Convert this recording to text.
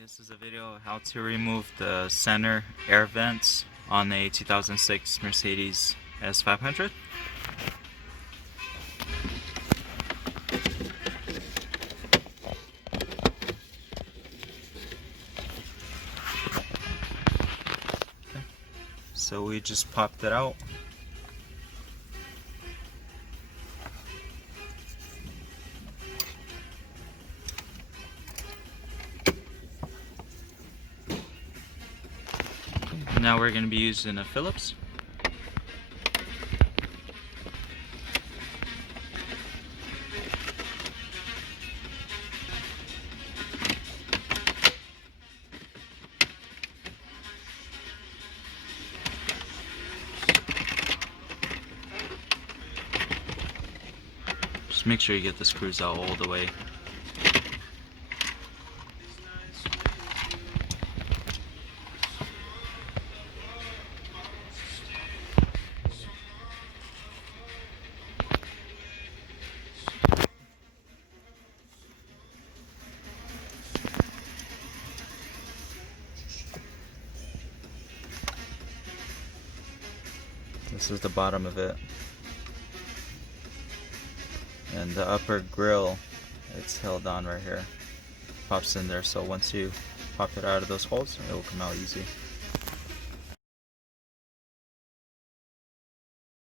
This is a video of how to remove the center air vents on a 2006 Mercedes S500. So we just popped it out. Now we're going to be using a Phillips. Just make sure you get the screws out all the way. This is the bottom of it. And the upper grill, it's held on right here. Pops in there, so once you pop it out of those holes, it will come out easy.